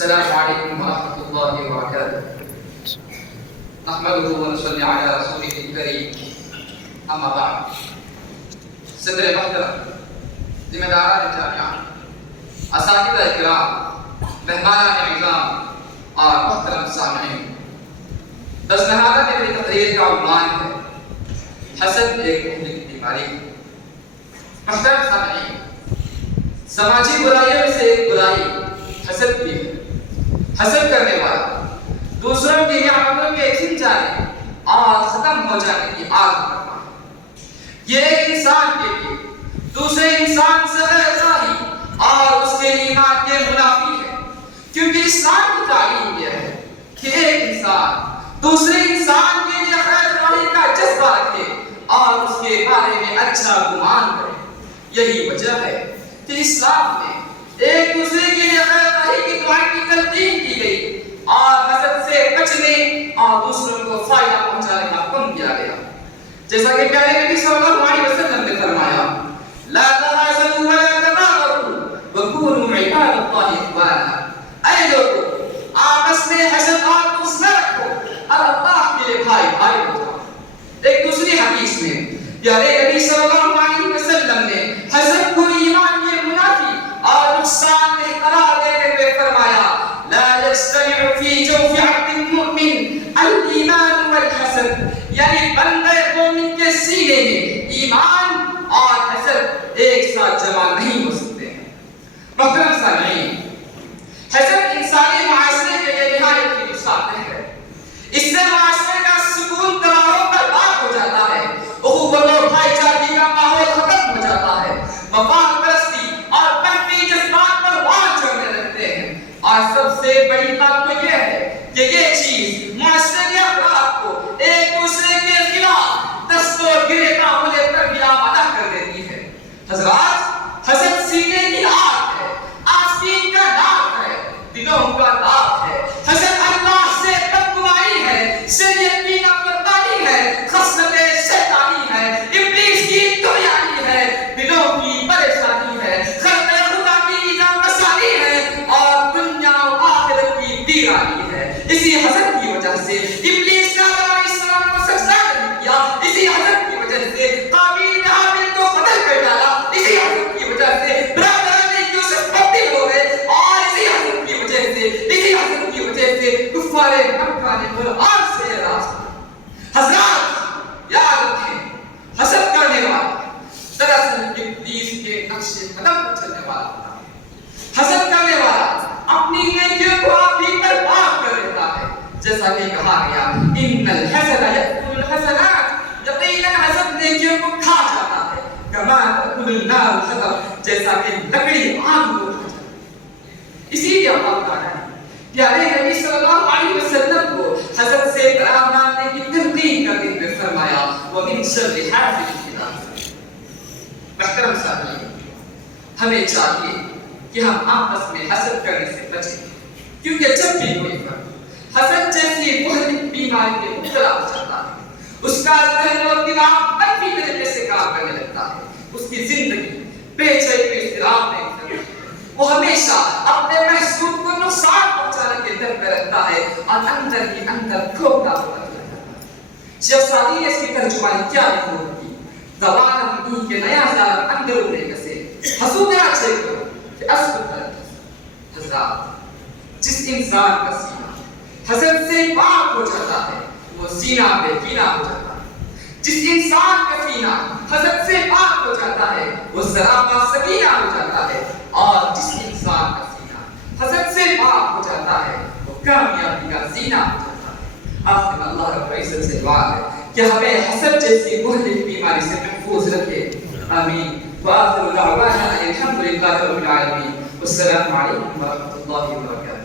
السلام عليكم ورحمة الله وبركاته. نحمده ونصلي على رسوله الكريم. أما بعد. صدر محترم، ذمہ داران جامعہ، اساتذہ اکرام، مہمانان اعظام اور محترم سامعین، دستہانہ میری تقریر کا عنوان ہے حسد ایک مہلک بیماری. محترم سامعین، سماجی برائیوں میں سے ایک برائی حسد بھی ہے. حسد کرنے والا دوسروں کی نعمتوں کے چھن جانے اور ختم ہو جانے کی آگ کرتا ہے. یہ ایک انسان کے لیے دوسرے انسان سے غیر خواہی اور اس کے ایمان کے منافی ہے، کیونکہ اسلام کی تعلیم یہ ہے کہ ایک انسان دوسرے انسان کے لیے خیر خواہی کا جذبہ رکھے اور اس کے بارے میں اچھا گمان کرے. یہی وجہ ہے کہ اسلام میں ایک دوسرے کے لیے خیر خواہی کی دعا کی تلقین کی گئی اور حسد سے بچنے اور دوسروں کو فائدہ پہنچانے کا حکم دیا گیا. جیسا کہ پیارے نبی صلی اللہ علیہ وسلم نے فرمایا، لا تحاسدوا ولا تباغضوا وكونوا عباد الله اخوانا. اے لوگوں، آپس میں حسد اور بغض نہ رکھو اور اللہ کے لیے بھائی بھائی ہو جاؤ. ایک دوسری حدیث میں پیارے نبی صلی اللہ علیہ وسلم نے حسد کو ایمان کے منافی اور نقصان دہ قرار دیتے ہوئے فرمایا، لا يجتمع في جوف عبد المؤمن الایمان والحسد. یعنی بندے مومن کے سینے میں ایمان اور حسد ایک ساتھ جمع نہیں ہو سکتے ہیں. محترم سامعین، حسد انسانی معاشرے کے لیے نہایت ہی نقصان دہ ہے. اس سے معاشرے کا سکون تباہ برباد ہو جاتا ہے، اخوت و بھائی چارگی کا ماحول ختم ہو جاتا ہے، مفاد پرستی اور منفی جذبات پر وار چڑھنے لگتے ہیں. اور سب سے بڑی بات تو یہ ہے کہ یہ چیز معاشرے کے افراد کو ایک دوسرے کے خلاف دست و گرے کا عملے پر بھی آمادہ کر دیتی ہے. حضرات، حسد سینے کی آگ ہے، آستین کا داغ ہے، دلوں کا داغ ہے. حسد اللہ سے بدگمانی ہے، شریعت کی نافرمانی ہے، خصلت شیطانی ہے، ابلیس کی طغیانی ہے، دلوں کی پریشانی ہے، خلق خدا کی ایذا رسانی ہے اور دنیا و آخرت کی ویرانی ہے. اسی حسد کی وجہ سے ابلیس نے آدم علیہ السلام کو سجدہ نہیں کیا. اسی حسد کی وجہ سے قابیل نے حابیل کو قتل کر ڈالا. اسی حسد کی وجہ سے برادران یوسف قتل ہو گئے اور اسی حسد کی وجہ سے کفار مکہ نے قرآن سے اعراض کیا. حضرات، یاد رکھیں، حسد کرنے والا دراصل ابلیس کے نقش قدم پر چلنے والا ہوتا ہے. حسد کرنے والا اپنی نیکیوں کو آپ ہی پر برباد کر دیتا ہے. جیسا کہ کہا گیا، ان الحسد یأکل الحسنات. یقیناً حسد نیکیوں کو کھا جاتا ہے، کما تأکل النار الحطب. جیسا کہ لکڑی آگ کو کھا جاتی ہے. اسی لیے اللہ تعالیٰ نے پیارے نبی صلی اللہ علیہ وسلم کو حسد سے برا ماننے کی تلقین کرتے ہوئے فرمایا، وَمِن شَرِّ حاسد إِذَا حسد. محترم سامعین، ہمیں چاہیے کہ ہم آپس میں حسد کرنے سے بچیں، کیونکہ جب بھی کوئی فرد حسد جیسی مہلک بیماری میں مبتلا ہو جاتا ہے، اس کا ذہن اور دماغ منفی طریقے سے کام کرنے لگتا ہے، اس کی زندگی بے چینی و اضطراب میں گزرتی ہے. وہ ہمیشہ اپنے محسوس کو نقصان پہنچانے کے ڈر میں رہتا ہے اور اندر ہی اندر کھوتا ہوا رہتا ہے. شیخ سعدی نے اس کی ترجمانی کیا لکھی ہوگی، زبانم ای کے نیا زارم اندرون کسے حسودنا چھیکو کہ اسکت کرد. حضرات، جس انسان کا سینہ حسد سے پاک ہو جاتا ہے وہ سینہ بے کینہ ہو جاتا ہے. جس انسان کا سینہ حسد سے پاک ہو جاتا ہے وہ سراپا سکینہ ہو جاتا ہے. اور جس انسان کا سینہ حسد سے پاک ہو جاتا ہے وہ کامیابی کا زینہ ہو جاتا ہے. آخر اللہ رب العزت سے دعا ہے کہ ہمیں حسد جیسی مہلک بیماری سے محفوظ رکھے. آمین. وآخر دعوانا ان الحمد للہ رب العالمین. والسلام علیکم ورحمۃ اللہ وبرکاتہ.